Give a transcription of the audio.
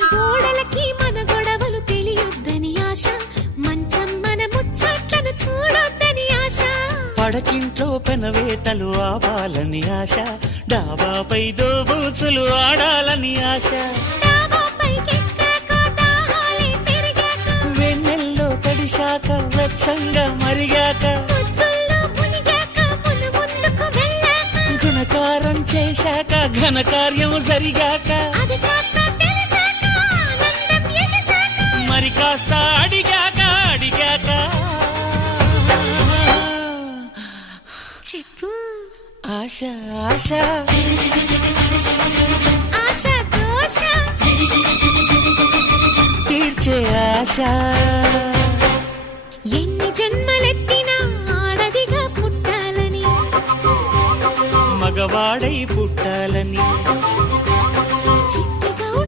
గోడలకి మన గొడవలు తెలియొద్దని ఆశ, మంచం మన ముచ్చట్లను చూడొద్దని ఆశ, పడకింట్లో పెనవేతలు ఆవాలని ఆశ, డాబాపై దోబూచులు ఆడాలని ఆశ, డాబాపైకెక్కాక దాహాలే పెరిగాక, వెన్నెల్లో తడిశాక వెచ్చంగా మరిగాక, ముద్దుల్లో మునిగాక మును ముందుకు వెళ్ళాక, గుణకారం చేశాక ఘనకార్యం జరిగాక, అది కాస్త తెలిసాక ఆనందం ఎగసాక, మరి కాస్త అడిగాక అడిగాక చెప్పు ఆశ ఆశ ఆశ దోష తీర్చే ఆశ. ఎన్ని జన్మలెత్తినా ఆడదిగా పుట్టాలని, మగవాడై పుట్టాలని